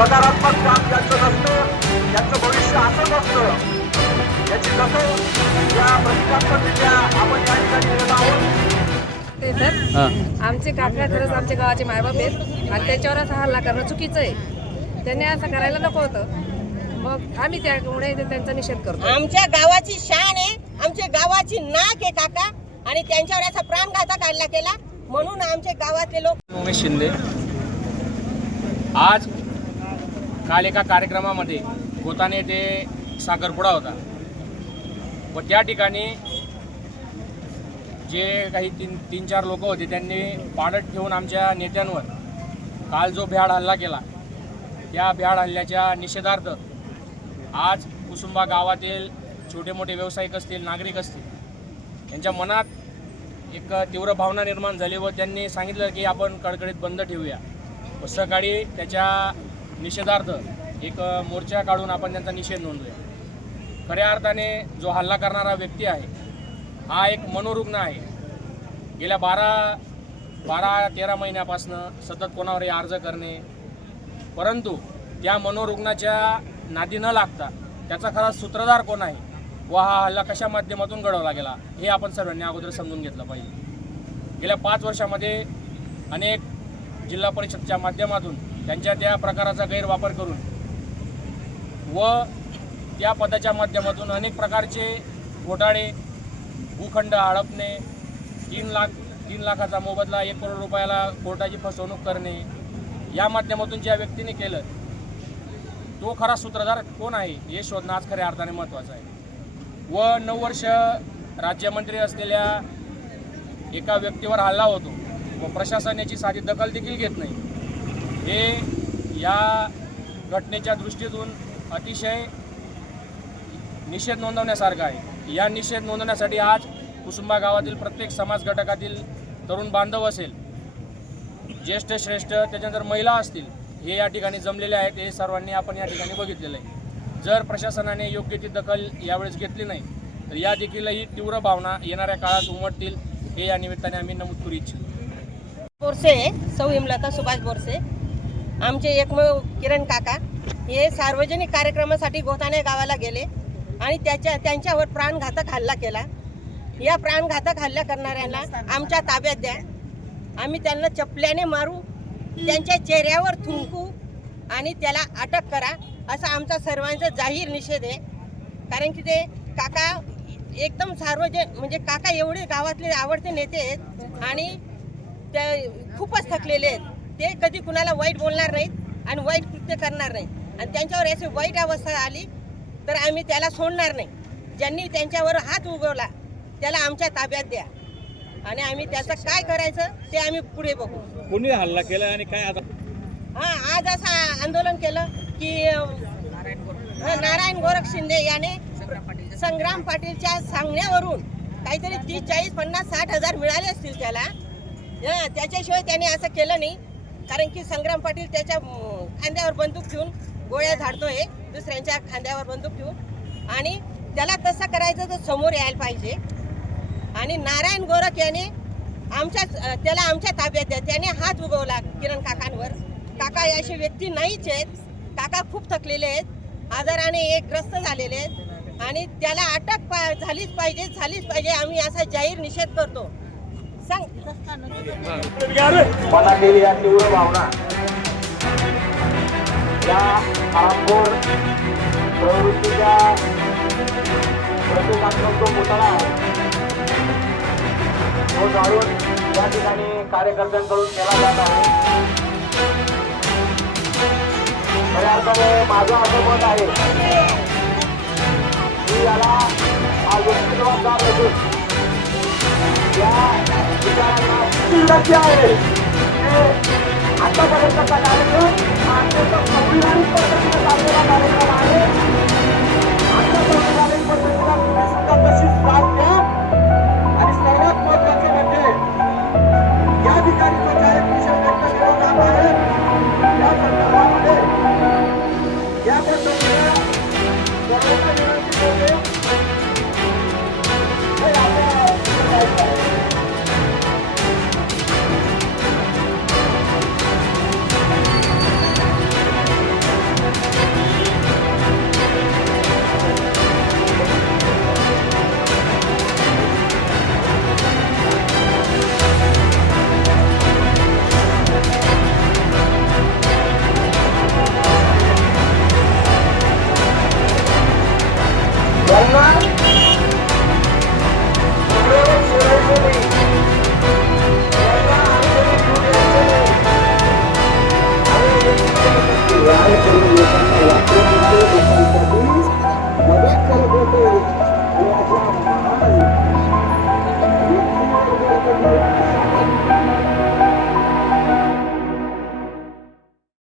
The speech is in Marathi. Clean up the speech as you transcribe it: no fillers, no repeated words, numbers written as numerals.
सकारात्मक काम ज्यांचं नसतं त्यांचं भविष्य असंच असतं याची दखल या प्रतिकात्मकरित्या आपण या ठिकाणी घेत आहोत. ते सर आमचे काका खरंच आमच्या गावाचे मायबाप आहेत आणि त्याच्यावर असा हल्ला करणं चुकीचं आहे. त्यांनी असं करायला नको होतं. मग आम्ही त्यामुळे त्यांचा निषेध करतो. आमच्या गावाची शान आहे, आमच्या गावाची नाक आहे काका आणि त्यांच्यावर असा प्राणघातक हल्ला केला म्हणून आमच्या गावातले लोक. उमेश शिंदे. आज काल एका कार्यक्रमामध्ये गोताने येथे साखरपुडा होता व त्या ठिकाणी जे काही तीन चार लोक होते त्यांनी पाडत ठेवून आमच्या नेत्यांवर काल जो भ्याड हल्ला केला त्या भ्याड हल्ल्याच्या निषेधार्थ आज कुसुंबा गावातील छोटे मोठे व्यावसायिक असतील, नागरिक असतील, यांच्या मनात एक तीव्र भावना निर्माण झाली व त्यांनी सांगितलं की आपण कडकडीत बंद ठेवूया व सकाळी त्याच्या निषेधार्थ एक मोर्चा काढून आपण त्यांचा निषेध नोंदवूया. खऱ्या अर्थाने जो हल्ला करणारा व्यक्ती आहे हा एक मनोरुग्ण आहे. गेल्या 12-13 महिन्यापासून सतत कोणावरही अर्ज करणे, परंतु त्या मनोरुग्णाच्या नादी न लागता त्याचा खरा सूत्रधार कोण आहे व हा हल्ला कशा माध्यमातून घडवला गेला हे आपण सर्वांनी अगोदर समजून घेतलं पाहिजे. गेल्या 5 वर्षामध्ये अनेक जिल्हा परिषदच्या माध्यमातून त्यांच्या त्या प्रकाराचा गैरवापर करून व त्या पदाच्या माध्यमातून अनेक प्रकारचे घोटाळे, भूखंड हडपणे, 3 लाखाचा मोबदला 1 करोड रुपयाला कोर्टाची फसवणूक करणे, या माध्यमातून ज्या व्यक्तीने केलं तो खरा सूत्रधार कोण आहे हे शोधणं आज खऱ्या अर्थाने महत्त्वाचं आहे. व 9 वर्ष राज्यमंत्री असलेल्या एका व्यक्तीवर हल्ला होतो व प्रशासन याची साधी दखल देखील घेत नाही. हे या घटनेच्या दृष्टीतून अतिशय निषेध नोंदवण्यासारखं आहे. या निषेध नोंदवण्यासाठी आज कुसुंबा गावातील प्रत्येक समाज घटकातील तरुण बांधव असेल, ज्येष्ठ श्रेष्ठ, त्याच्यानंतर महिला असतील, हे या ठिकाणी जमलेले आहेत. हे सर्वांनी आपण या ठिकाणी बघितलेलं आहे. जर प्रशासनाने योग्य ती दखल यावेळेस घेतली नाही तर या देखीलही तीव्र भावना येणाऱ्या काळात उमटतील हे या निमित्ताने आम्ही नमूद करू इच्छितो. बोरसे, सौ हेमलता सुभाष बोरसे, आमचे एकमेव किरण काका हे सार्वजनिक कार्यक्रमासाठी गोताने गावाला गेले आणि त्यांच्यावर प्राणघातक हल्ला केला. या प्राणघातक हल्ला करणाऱ्यांना आमच्या ताब्यात द्या. आम्ही त्यांना चपल्याने मारू, त्यांच्या चेहऱ्यावर थुंकू आणि त्याला अटक करा असा आमचा सर्वांचा जाहीर निषेध आहे. कारण की ते काका एकदम म्हणजे काका एवढे गावातले आवडते नेते आहेत आणि ते खूपच थकलेले आहेत. ते कधी कुणाला वाईट बोलणार नाहीत आणि वाईट कृत्य करणार नाहीत आणि त्यांच्यावर अशी वाईट अवस्था आली तर आम्ही त्याला सोडणार नाही. ज्यांनी त्यांच्यावर हात उगवला त्याला आमच्या ताब्यात द्या आणि आम्ही त्याचं काय करायचं ते आम्ही पुढे बघू. कोणी हल्ला केला आणि काय आता? आज असं आंदोलन केलं की नारायण गोरख शिंदे याने संग्राम पाटीलच्या सांगण्यावरून काहीतरी 30, 40, 50, 60 हजार मिळाले असतील त्याला. त्याच्याशिवाय त्याने असं केलं नाही. कारण की संग्राम पाटील त्याच्या खांद्यावर बंदूक ठेवून गोळ्या झाडतोय, दुसऱ्यांच्या खांद्यावर बंदूक ठेवून, आणि त्याला तसं करायचं तर समोर यायला पाहिजे. आणि नारायण गोरख याने त्याला आमच्या ताब्यात द्या. त्याने हात उगवला किरण काकांवर. काका अशी व्यक्ती नाहीच आहेत. काका खूप थकलेले आहेत, आजाराने ग्रस्त झालेले आहेत आणि त्याला अटक झालीच पाहिजे. आम्ही असा जाहीर निषेध करतो. मनातील या तीव्र भावना या आरामखोर प्रवृत्तीच्या प्रतिकात्मक जो पुतळा आहे तो जाळून या ठिकाणी कार्यकर्त्यांकडून केला जात आहे. खऱ्या अर्थाने माझं असं मत आहे की याला हा व्यक्ती जबाबदार नसून या विचारांना दुर्लक्ष आहे. आतापर्यंतचा कार्यक्रम हा संविधान